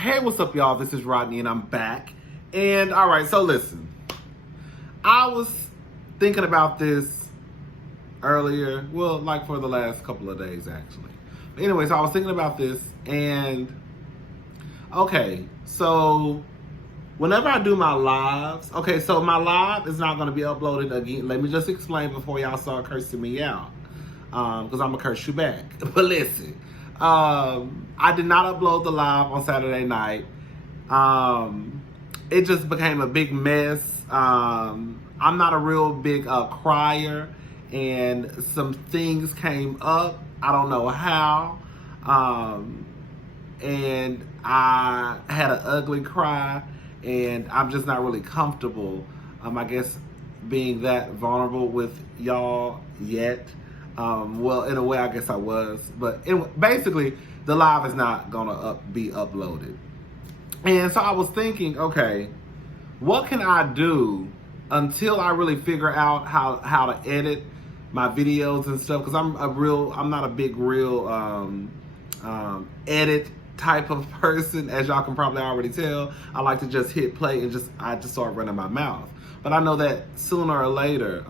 Hey, what's up, y'all? This is Rodney, and I'm back. And all right, so listen, I was thinking about this earlier, well, like for the last couple of days, actually. But anyway, so I was thinking about this, and okay, so whenever I do my lives, okay, so my live is not going to be uploaded again. Let me just explain before y'all start cursing me out, because I'm going to curse you back. But listen. I did not upload the live on Saturday night. It just became a big mess. I'm not a real big crier, and some things came up. I don't know how. And I had an ugly cry, and I'm just not really comfortable, I guess, being that vulnerable with y'all yet. Well, in a way, I guess I was, but basically, the live is not gonna be uploaded. And so I was thinking, okay, what can I do until I really figure out how to edit my videos and stuff? Because I'm not a big real edit type of person, as y'all can probably already tell. I like to just hit play and I just start running my mouth. But I know that sooner or later,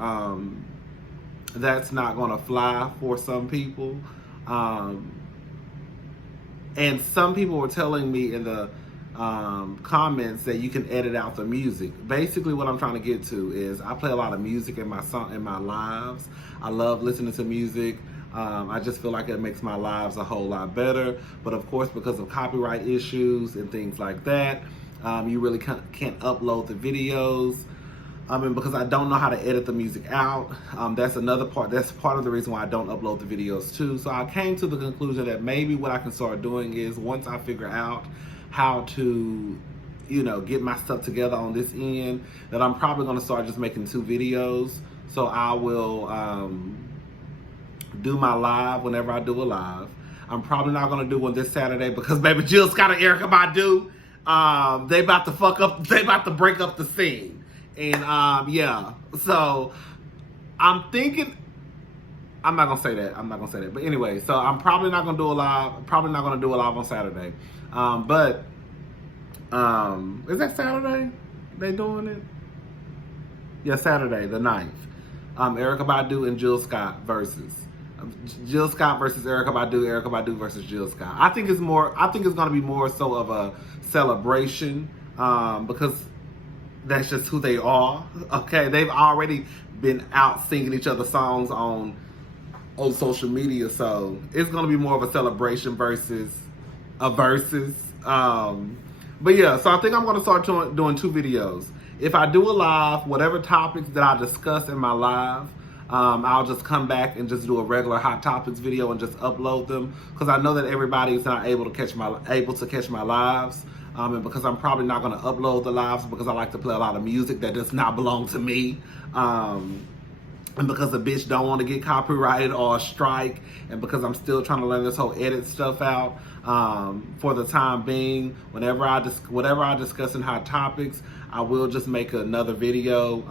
that's not going to fly for some people. And some people were telling me in the comments that you can edit out the music. Basically, what I'm trying to get to is I play a lot of music in my lives. I love listening to music. I just feel like it makes my lives a whole lot better. But of course, because of copyright issues and things like that, you really can't upload the videos. And because I don't know how to edit the music out, that's another part. That's part of the reason why I don't upload the videos too. So I came to the conclusion that maybe what I can start doing is, once I figure out how to, get my stuff together on this end, that I'm probably going to start just making 2 videos. So I will do my live whenever I do a live. I'm probably not going to do one this Saturday because baby Jill Scott and Erykah Badu, they about to break up the scene. And yeah, so I'm thinking, I'm not gonna say that. But anyway, so I'm probably not gonna do a live. On Saturday. But is that Saturday? They doing it? Yeah, Saturday the 9th. Erykah Badu and Jill Scott versus Jill Scott versus Erykah Badu. Erykah Badu versus Jill Scott. I think it's gonna be more so of a celebration because that's just who they are. Okay, they've already been out singing each other's songs on social media, so it's gonna be more of a celebration versus a versus. But yeah, so I think I'm gonna start doing 2 videos. If I do a live, whatever topics that I discuss in my live, I'll just come back and just do a regular hot topics video and just upload them, because I know that everybody is not able to catch my lives. And because I'm probably not going to upload the lives because I like to play a lot of music that does not belong to me. And because the bitch don't want to get copyrighted or a strike. And because I'm still trying to learn this whole edit stuff out. For the time being, whatever I discuss in hot topics, I will just make another video.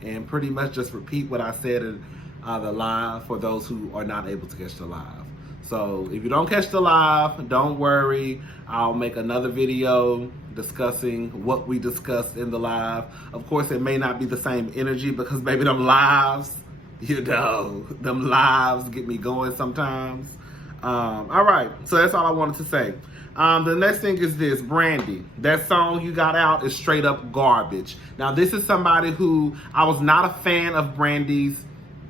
And pretty much just repeat what I said in the live for those who are not able to catch the live. So if you don't catch the live, don't worry. I'll make another video discussing what we discussed in the live. Of course, it may not be the same energy because maybe them lives get me going sometimes. All right, so that's all I wanted to say. The next thing is this, Brandy. That song you got out is straight up garbage. Now, this is somebody who, I was not a fan of Brandy's,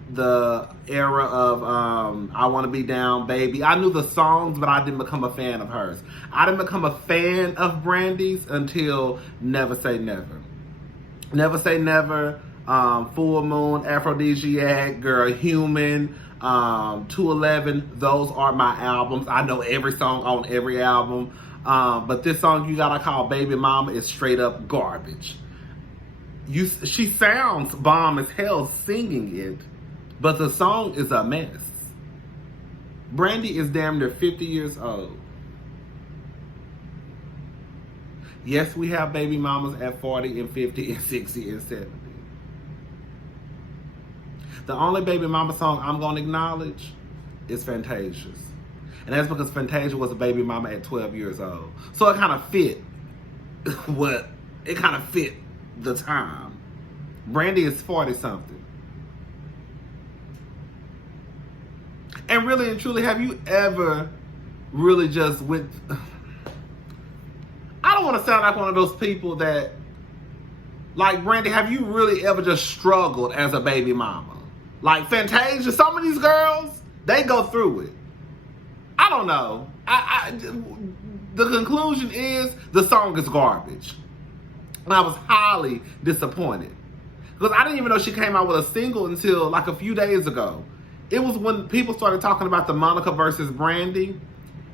the era of I Want to Be Down, Baby. I knew the songs, but I didn't become a fan of hers. I didn't become a fan of Brandy's until Never Say Never. Never Say Never, Full Moon, Aphrodisiac, Girl Human, 211. Those are my albums. I know every song on every album. But this song you gotta call Baby Mama is straight up garbage. She sounds bomb as hell singing it, but the song is a mess. Brandy is damn near 50 years old. Yes, we have baby mamas at 40 and 50 and 60 and 70. The only baby mama song I'm going to acknowledge is Fantasia's. And that's because Fantasia was a baby mama at 12 years old. So it kind of fit the time. Brandy is 40-something. And really and truly, have you ever really just went... I don't want to sound like one of those people that... Like, Brandy, have you really ever just struggled as a baby mama? Like Fantasia, some of these girls, they go through it. I don't know. The conclusion is the song is garbage. And I was highly disappointed. Because I didn't even know she came out with a single until like a few days ago. It was when people started talking about the Monica versus Brandy.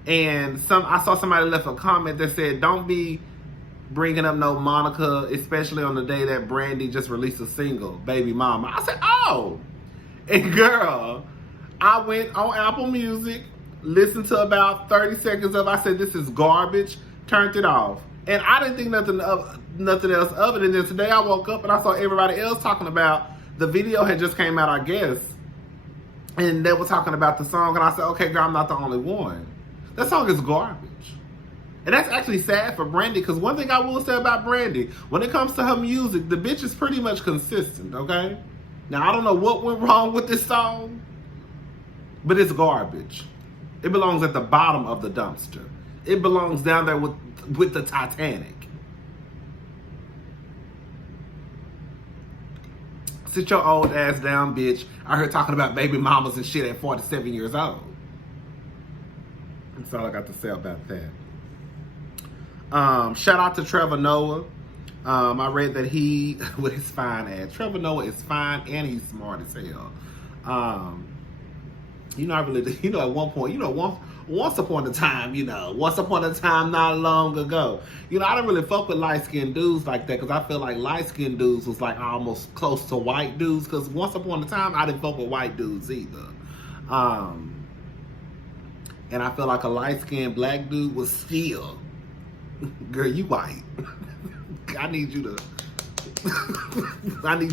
And I saw somebody left a comment that said, don't be bringing up no Monica, especially on the day that Brandy just released a single, Baby Mama. I said, oh. And girl, I went on Apple Music, listened to about 30 seconds of it. I said, this is garbage, turned it off. And I didn't think nothing else of it. And then today I woke up and I saw everybody else talking about, the video had just came out, I guess. And they were talking about the song. And I said, okay, girl, I'm not the only one. That song is garbage. And that's actually sad for Brandy, because one thing I will say about Brandy, when it comes to her music, the bitch is pretty much consistent, okay? Now, I don't know what went wrong with this song, but it's garbage. It belongs at the bottom of the dumpster. It belongs down there with the Titanic. Sit your old ass down, bitch. I heard talking about baby mamas and shit at 47 years old. That's all I got to say about that. Shout out to Trevor Noah. I read that he, with his fine ass, Trevor Noah is fine and he's smart as hell. At one point, once upon a time, not long ago, I didn't really fuck with light-skinned dudes like that, because I feel like light-skinned dudes was like almost close to white dudes, because once upon a time, I didn't fuck with white dudes either. And I feel like a light-skinned black dude was still, girl, you white. I need you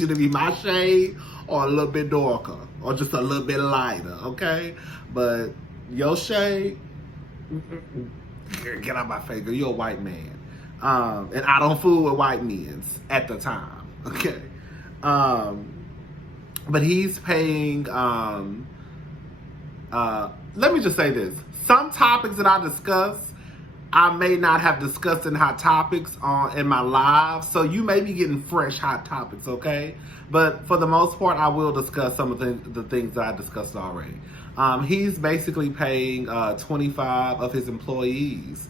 to be my shade or a little bit darker or just a little bit lighter, okay? But your shade, get out my face, girl. You're a white man. And I don't fool with white men at the time, okay? But he's paying, let me just say this. Some topics that I discuss, I may not have discussed in Hot Topics in my live, so you may be getting fresh Hot Topics, okay? But for the most part, I will discuss some of the things that I discussed already. He's basically paying 25 of his employees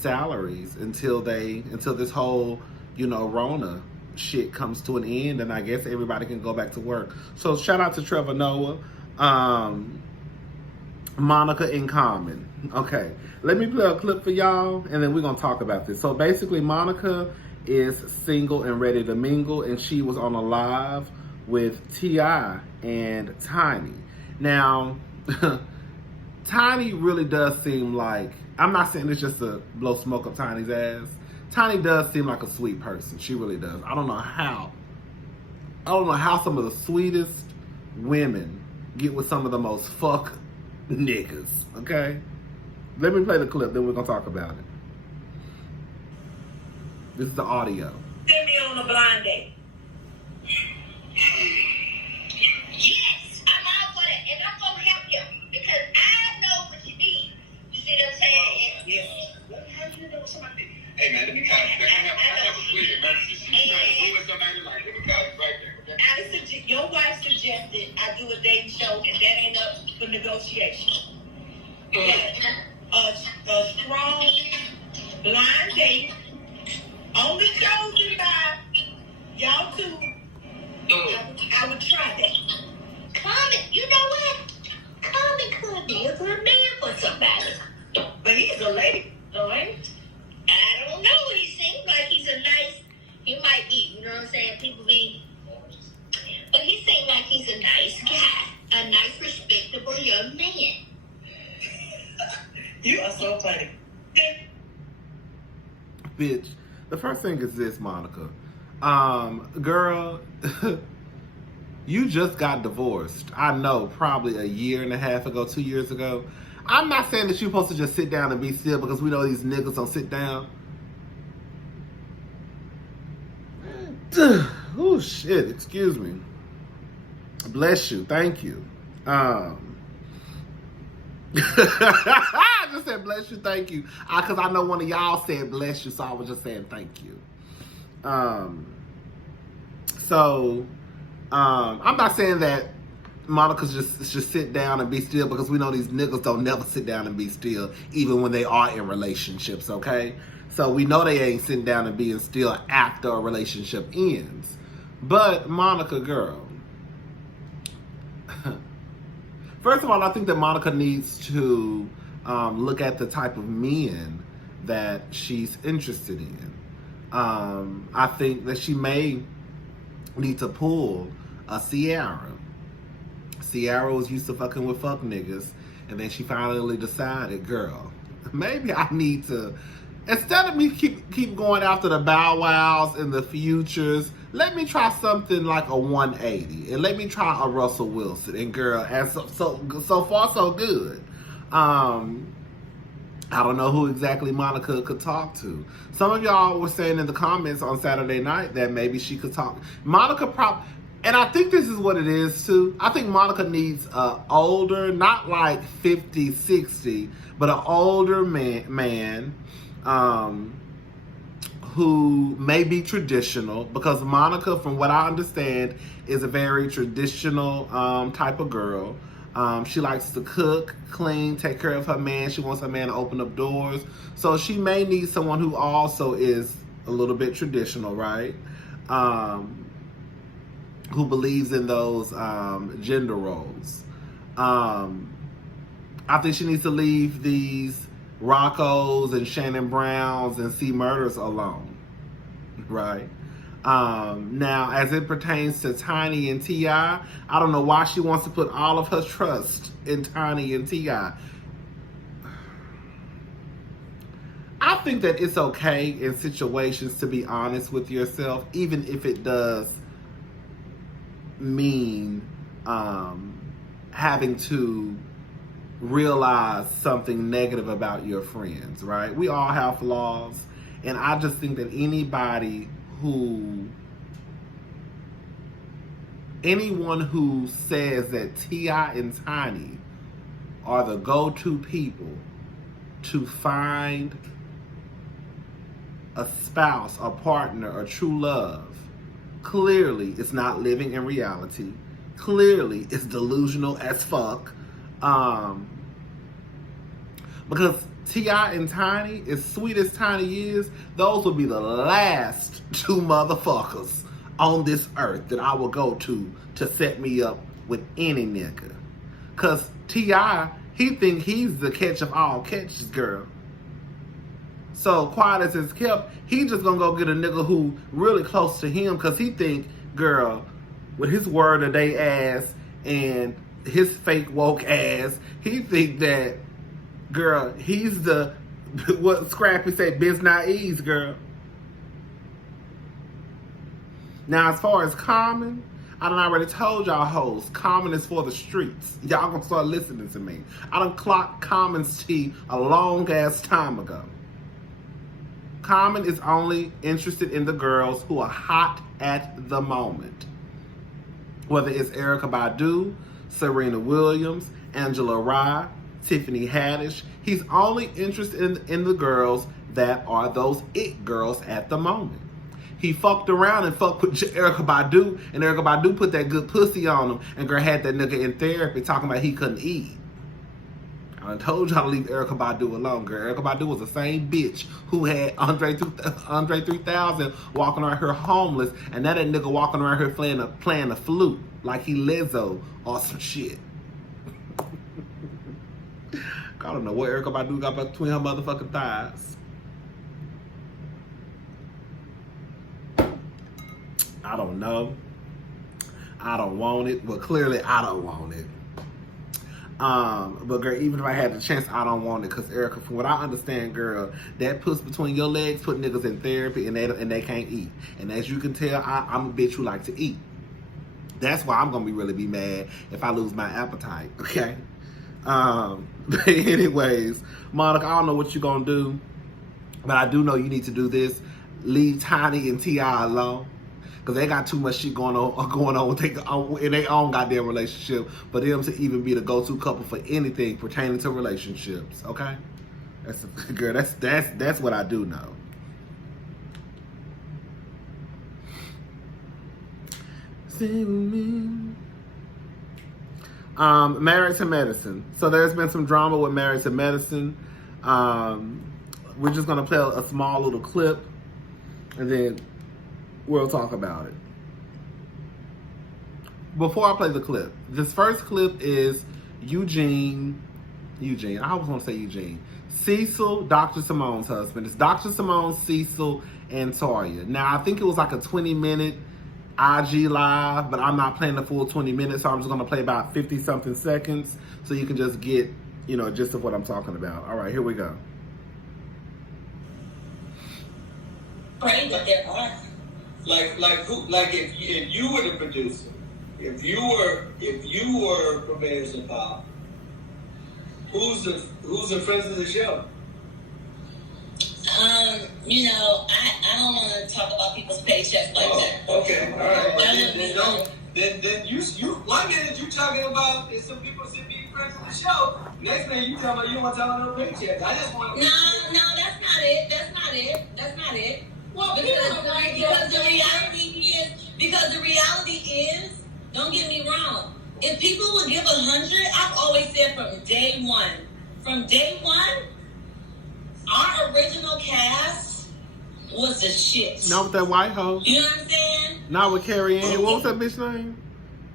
salaries until this whole, Rona shit comes to an end, and I guess everybody can go back to work. So shout out to Trevor Noah. Monica in Common. Okay, let me play a clip for y'all, and then we're gonna talk about this. So basically, Monica is single and ready to mingle, and she was on a live with T.I. and Tiny. Now, Tiny really does seem like, I'm not saying this just to blow smoke up Tiny's ass. Tiny does seem like a sweet person. She really does. I don't know how some of the sweetest women get with some of the most fuck niggas, okay? Let me play the clip, then we're gonna talk about it. This is the audio. Send me on a blind date. Yes, I'm out for that, and I'm gonna help you because I know what you need. You see what I'm saying? Yes. How do you know somebody? Hey man, let me call you. I have a clear emergency. You with somebody like, let me call you right there. Okay? Your wife suggested I do a dating show, and that ain't up for negotiation. A strong blind date, only chosen by y'all two. I would try that. Common, you know what? Common could be a good man for somebody. But he's a lady, right? I don't know. He seems like he might be, you know what I'm saying? People be, but he seems like he's a nice guy, a nice, respectable young man. You are so funny. Bitch, the first thing is this, Monica. Girl, you just got divorced. I know, probably a year and a half ago, 2 years ago. I'm not saying that you're supposed to just sit down and be still because we know these niggas don't sit down. Oh shit, excuse me. Bless you, thank you. I just said bless you, thank you. Because I know one of y'all said bless you, so I was just saying thank you. I'm not saying that Monica just sit down and be still because we know these niggas don't never sit down and be still, even when they are in relationships, okay? So we know they ain't sitting down and being still after a relationship ends. But Monica, girl, first of all, I think that Monica needs to look at the type of men that she's interested in. I think that she may need to pull a Sierra. Sierra was used to fucking with fuck niggas, and then she finally decided, girl, maybe I need to, instead of me keep going after the Bow Wows and the Futures, let me try something like a 180, and let me try a Russell Wilson. And girl, and so far so good. I don't know who exactly Monica could talk to. Some of y'all were saying in the comments on Saturday night that maybe she could talk. And I think this is what it is too. I think Monica needs a older, not like 50, 60, but an older man who may be traditional, because Monica, from what I understand, is a very traditional type of girl. She likes to cook, clean, take care of her man. She wants her man to open up doors. So she may need someone who also is a little bit traditional, right? Who believes in those gender roles. I think she needs to leave these Roccos and Shannon Browns and C. Murders alone, right? Now, as it pertains to Tiny and T.I., I don't know why she wants to put all of her trust in Tiny and T.I. I think that it's okay in situations to be honest with yourself, even if it does mean having to realize something negative about your friends, right? We all have flaws, and I just think that anyone who says that T.I. and Tiny are the go-to people to find a spouse, a partner, a true love, clearly is not living in reality. Clearly is delusional as fuck. Because T.I. and Tiny, as sweet as Tiny is, those will be the last two motherfuckers on this earth that I will go to set me up with any nigga. Because T.I., he think he's the catch of all catches, girl. So quiet as it's kept, he just gonna go get a nigga who really close to him, because he think, girl, with his word of day ass and his fake woke ass, he think that, girl, he's the, what Scrappy said, biz naive, girl. Now, as far as Common, I done already told y'all hoes, Common is for the streets. Y'all gonna start listening to me. I done clocked Common's tea a long ass time ago. Common is only interested in the girls who are hot at the moment. Whether it's Erykah Badu, Serena Williams, Angela Rye, Tiffany Haddish, he's only interested in the girls that are those it girls at the moment. He fucked around and fucked with Erykah Badu, and Erykah Badu put that good pussy on him, and girl had that nigga in therapy talking about he couldn't eat. I told y'all to leave Erykah Badu alone, girl. Erykah Badu was the same bitch who had Andre 3000 walking around here homeless, and now that nigga walking around here playing a flute like he Lizzo or some shit. I don't know what Erykah Badu got between her motherfucking thighs. I don't know. I don't want it. Well, clearly I don't want it. But girl, even if I had the chance, I don't want it, because Erykah, from what I understand, girl, that puss between your legs put niggas in therapy, and they can't eat. And as you can tell, I'm a bitch who like to eat. That's why I'm gonna really be mad if I lose my appetite. Okay. But anyways, Monica, I don't know what you're gonna do, but I do know you need to do this. Leave Tiny and T.I. alone. Because they got too much shit going on in their own goddamn relationship for them to even be the go-to couple for anything pertaining to relationships. Okay? Girl, that's what I do know. Married to Medicine. So there's been some drama with Married to Medicine. We're just gonna play a small little clip, and then we'll talk about it. Before I play the clip, this first clip is Eugene. I was gonna say Eugene. Cecil, Dr. Simone's husband. It's Dr. Simone, Cecil, and Toya. Now, I think it was like a 20-minute IG live, but I'm not playing the full 20 minutes, so I'm just gonna play about 50-something seconds so you can just get, gist of what I'm talking about. All right, here we go. Right, but there are. If you were the producer, if you were Prepares and Pop, who's the friends of the show? I don't want to talk about people's paychecks like that. Okay, all right. Then you one minute you talking about is some people should be friends of the show. Next thing you tell me you don't want to talk about no paychecks. I just want to. No, that's not it. Well, because the reality is, don't get me wrong. If people would give 100, I've always said from day one, our original cast was the shit. Not with that white hoe. You know what I'm saying? Not with Carrie Ann. What was that bitch name?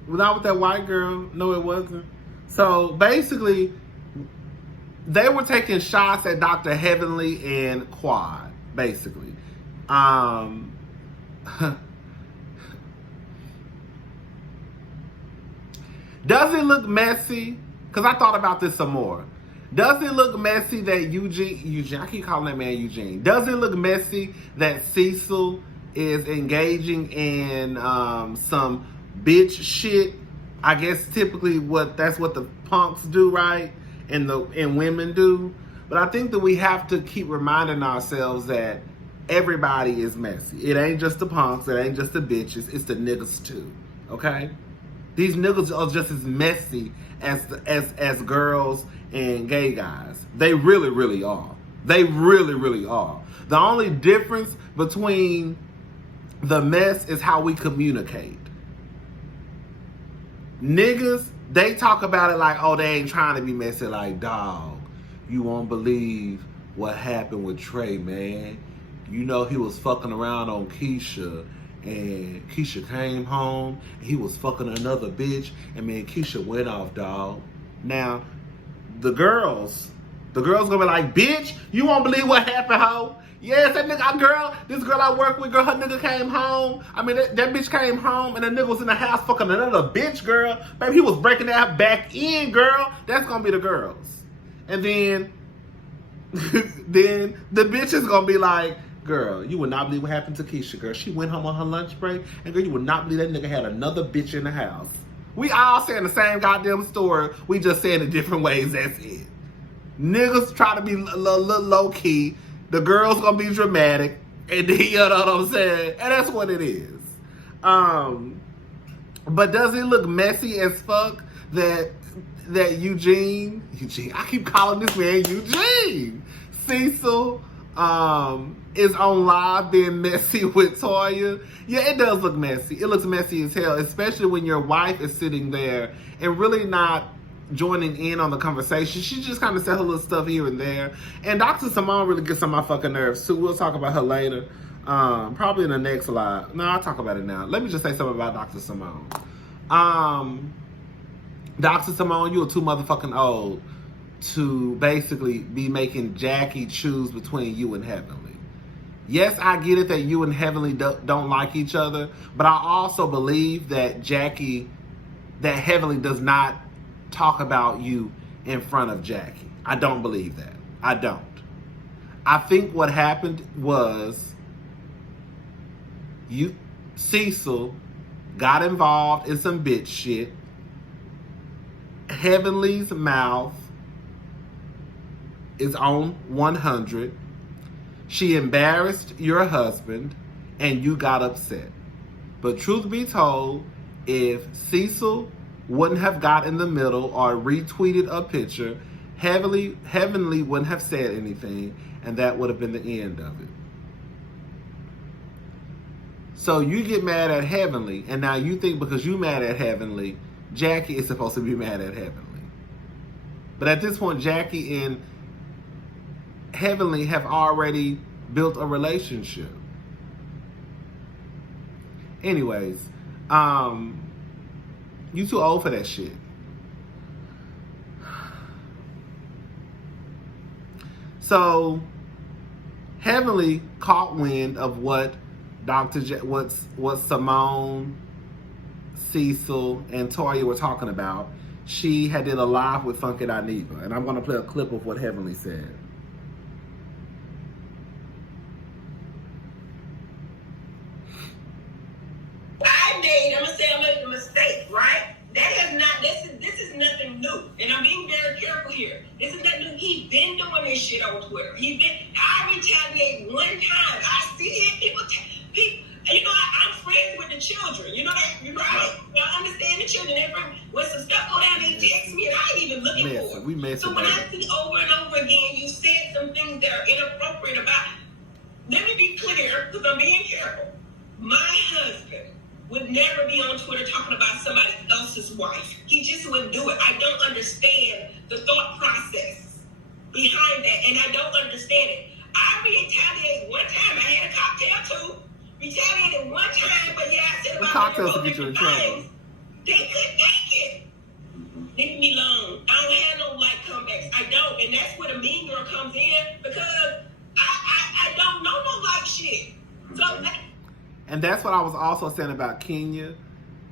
Not with that white girl. No, it wasn't. So basically, they were taking shots at Dr. Heavenly and Quad. Basically. Does it look messy? Because I thought about this some more. Does it look messy that Eugene, I keep calling that man Eugene. Does it look messy that Cecil is engaging in some bitch shit? I guess typically that's what the punks do, right? And women do. But I think that we have to keep reminding ourselves that everybody is messy. It ain't just the punks, it ain't just the bitches, it's the niggas too. Okay? These niggas are just as messy as girls and gay guys. They really, really are. They really, really are. The only difference between the mess is how we communicate. Niggas, they talk about it like, oh, they ain't trying to be messy. Like, dog, you won't believe what happened with Trey, man. You know he was fucking around on Keisha, and Keisha came home, and he was fucking another bitch, and man, Keisha went off, dog. Now, the girls gonna be like, bitch, you won't believe what happened, ho. Yes, this girl I work with, her nigga came home. I mean, that bitch came home, and the nigga was in the house fucking another bitch, girl. Baby, he was breaking that back in, girl. That's gonna be the girls. And then the bitch is gonna be like, girl, you would not believe what happened to Keisha, girl. She went home on her lunch break, and girl, you would not believe that nigga had another bitch in the house. We all saying the same goddamn story. We just saying it different ways, that's it. Niggas try to be low-key. The girls gonna be dramatic. And you know what I'm saying? And that's what it is. But does it look messy as fuck that Eugene, I keep calling this man Eugene. Cecil, is on live being messy with Toya. Yeah, it does look messy. It looks messy as hell, especially when your wife is sitting there and really not joining in on the conversation. She just kind of said her little stuff here and there. And Dr. Simone really gets on my fucking nerves too. We'll talk about her later. Probably in the next live. No, I'll talk about it now. Let me just say something about Dr. Simone. Dr. Simone, you are too motherfucking old to basically be making Jackie choose between you and Heavenly. Yes, I get it that you and Heavenly don't like each other, but I also believe that Heavenly does not talk about you in front of Jackie. I don't believe that. I don't. I think what happened was Cecil got involved in some bitch shit. Heavenly's mouth is on 100. She embarrassed your husband and you got upset. But truth be told, if Cecil wouldn't have got in the middle or retweeted a picture, Heavenly wouldn't have said anything, and that would have been the end of it. So you get mad at Heavenly, and now you think because you mad at Heavenly, Jackie is supposed to be mad at Heavenly. But at this point, Jackie and Heavenly have already built a relationship. Anyways, you too old for that shit. So, Heavenly caught wind of what what Simone, Cecil, and Toya were talking about. She had did a live with Funky Neva, and I'm going to play a clip of what Heavenly said. I'm going to say I made a mistake, right? This is nothing new. And I'm being very careful here. This is nothing new. He's been doing this shit on Twitter. I retaliate one time. I see it. People, I'm friends with the children. You know that? I understand the children. When some stuff go down, they text me and I ain't even looking for it. So when I see over and over again, you said some things that are inappropriate about, let me be clear, because I'm being careful. My husband would never be on Twitter talking about somebody else's wife. He just wouldn't do it. I don't understand the thought process behind that, and I don't understand it. I retaliated one time. I had a cocktail too. Retaliated one time, but yeah, I said about cocktails will get you in trouble. They couldn't take it. Leave me alone. I don't have no light comebacks. I don't, and that's where the mean girl comes in because I don't know no light shit. So. And that's what I was also saying about Kenya.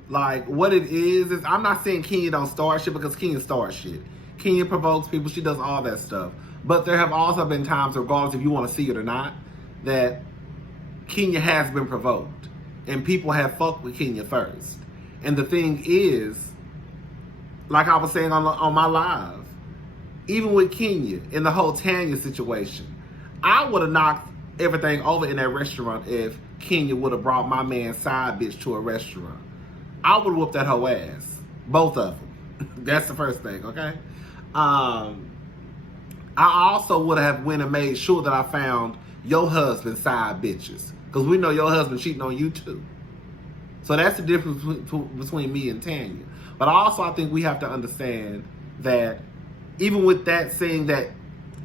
Like, what it is I'm not saying Kenya don't start shit because Kenya starts shit. Kenya provokes people. She does all that stuff. But there have also been times, regardless if you want to see it or not, that Kenya has been provoked. And people have fucked with Kenya first. And the thing is, like I was saying on my live, even with Kenya, in the whole Tanya situation, I would have knocked everything over in that restaurant if Kenya would have brought my man side bitch to a restaurant. I would have whooped that whole ass. Both of them. That's the first thing, okay? I also would have went and made sure that I found your husband's side bitches. Because we know your husband cheating on you too. So that's the difference between me and Tanya. But also I think we have to understand that even with that saying that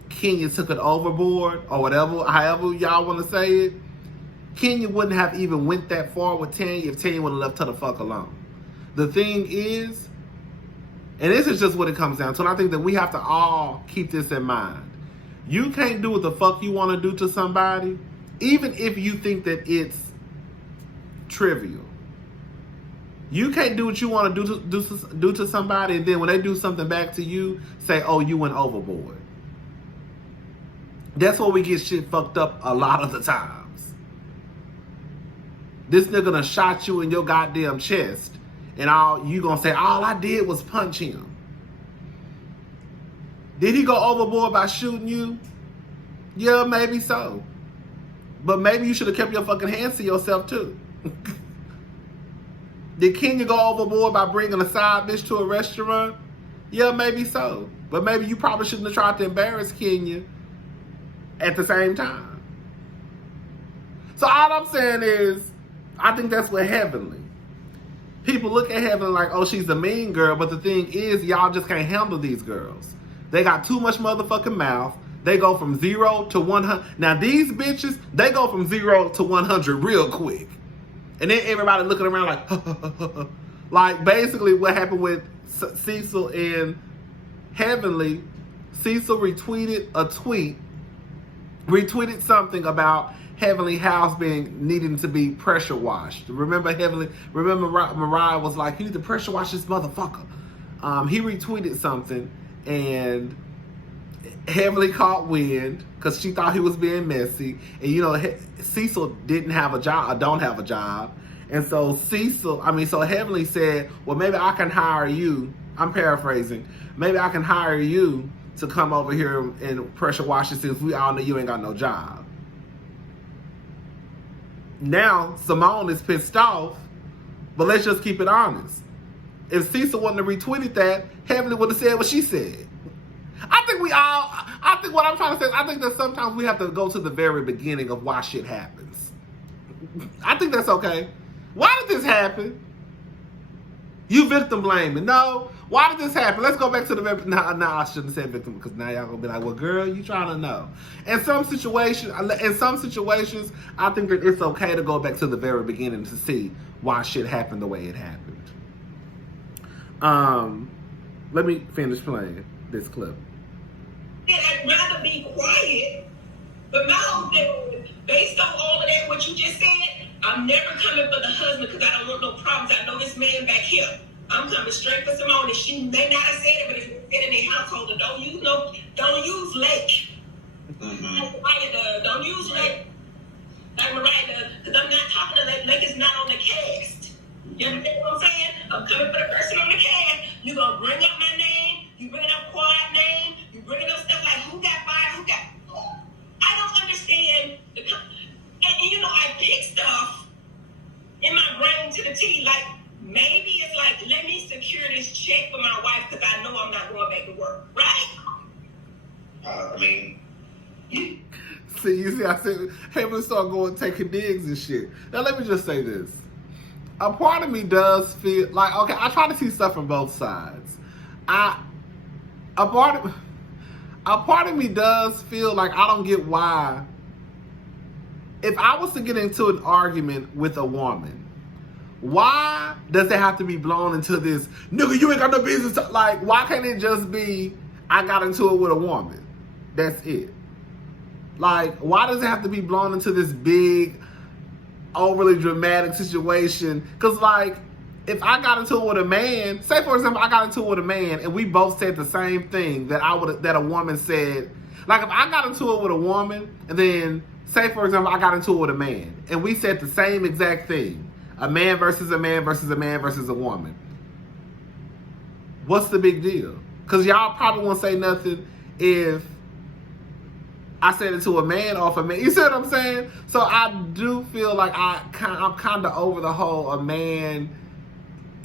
Kenya took it overboard or whatever, however y'all want to say it, Kenya wouldn't have even went that far with Tanya if Tanya would have left her the fuck alone. The thing is, and this is just what it comes down to, and I think that we have to all keep this in mind. You can't do what the fuck you want to do to somebody, even if you think that it's trivial. You can't do what you want to do to somebody, and then when they do something back to you, say, oh, you went overboard. That's where we get shit fucked up a lot of the times. This nigga done shot you in your goddamn chest, and you gonna say, all I did was punch him. Did he go overboard by shooting you? Yeah, maybe so. But maybe you should have kept your fucking hands to yourself too. Did Kenya go overboard by bringing a side bitch to a restaurant? Yeah, maybe so. But maybe you probably shouldn't have tried to embarrass Kenya at the same time. So all I'm saying is, I think that's what Heavenly. People look at Heavenly like, oh, she's a mean girl, but the thing is, y'all just can't handle these girls. They got too much motherfucking mouth. They go from 0 to 100. Now these bitches, they go from 0 to 100 real quick. And then everybody looking around like, like basically what happened with Cecil and Heavenly. Cecil retweeted a tweet, retweeted something about Heavenly house needing to be pressure washed. Remember Mariah was like, you need to pressure wash this motherfucker. He retweeted something and Heavenly caught wind because she thought he was being messy. And Cecil didn't have a job, or don't have a job. And so Heavenly said, well, maybe I can hire you. I'm paraphrasing. Maybe I can hire you to come over here and pressure wash you since we all know you ain't got no job. Now, Simone is pissed off, but let's just keep it honest. If Cecil wouldn't have retweeted that, Heavenly would have said what she said. I think what I'm trying to say, I think that sometimes we have to go to the very beginning of why shit happens. I think that's okay. Why did this happen? You victim blaming. No. Why did this happen? Let's go back to the... No, I shouldn't say victim because now y'all going to be like, well, girl, you trying to know. In some situations, I think that it's okay to go back to the very beginning to see why shit happened the way it happened. Let me finish playing this clip. I'd rather be quiet, but my own thing, based on all of that, what you just said, I'm never coming for the husband because I don't want no problems. I know this man back here. I'm coming straight for Simone, and she may not have said it, but if you said in their household, don't use Lake. Like Mariah does. Don't use Lake. Like Mariah does, because I'm not talking to Lake. Lake is not on the cast. You understand what I'm saying? I'm coming for the person on the cast. You're going to bring up my name. You bring up Quad name. You bring up stuff like who got fired, I don't understand. And you know, I pick stuff in my brain to the T. Like, maybe it's like, let me secure this check for my wife because I know I'm not going back to work. Right? See, I said, hey, let's start going taking digs and shit. Now, let me just say this. A part of me does feel like, okay, I try to see stuff from both sides. A part of me does feel like I don't get why. If I was to get into an argument with a woman, why does it have to be blown into this, nigga, you ain't got no business? Like, why can't it just be, I got into it with a woman? That's it. Like, why does it have to be blown into this big, overly dramatic situation? Because, like, if I got into it with a man, say for example, I got into it with a man and we both said the same thing that a woman said. Like, if I got into it with a woman and then, say for example, I got into it with a man and we said the same exact thing. A man versus a man versus a man versus a woman. What's the big deal? Because y'all probably won't say nothing if I said it to a man off a man. You see what I'm saying? So I do feel like I'm kind of over the whole a man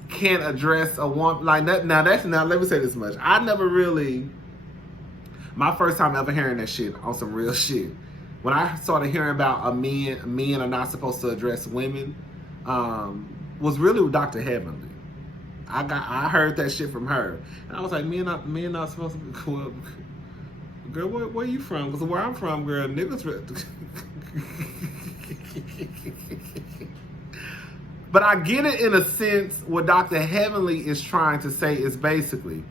can't address a woman like that. Now let me say this much. I never really, my first time ever hearing that shit on some real shit, when I started hearing about men are not supposed to address women, was really with Dr. Heavenly. I heard that shit from her, and I was like, men not supposed to be cool. Girl, where you from? Because where I'm from, girl, niggas. But I get it in a sense. What Dr. Heavenly is trying to say is basically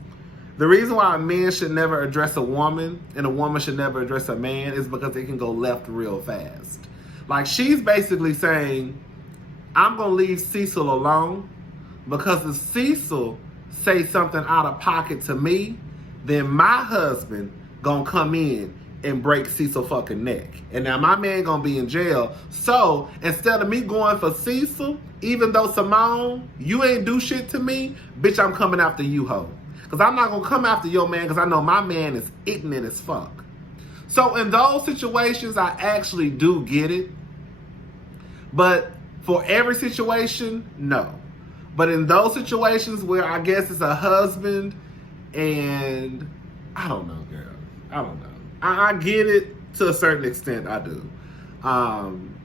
the reason why a man should never address a woman and a woman should never address a man is because it can go left real fast. Like, she's basically saying, I'm gonna leave Cecil alone because if Cecil say something out of pocket to me, then my husband gonna come in and break Cecil fucking neck. And now my man gonna be in jail. So instead of me going for Cecil, even though Simone, you ain't do shit to me, bitch, I'm coming after you, ho. Because I'm not gonna come after your man because I know my man is ignorant as fuck. So in those situations, I actually do get it. But for every situation, no. But in those situations where I guess it's a husband and I don't know, girl. I don't know. I get it to a certain extent. I do.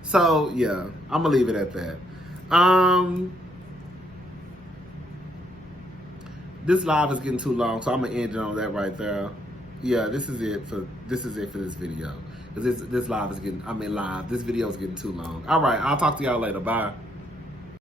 So yeah, I'm gonna leave it at that. This live is getting too long, so I'm gonna end it on that right there. Yeah, this is it for this video. Because this live is getting, this video is getting too long. All right, I'll talk to y'all later. Bye.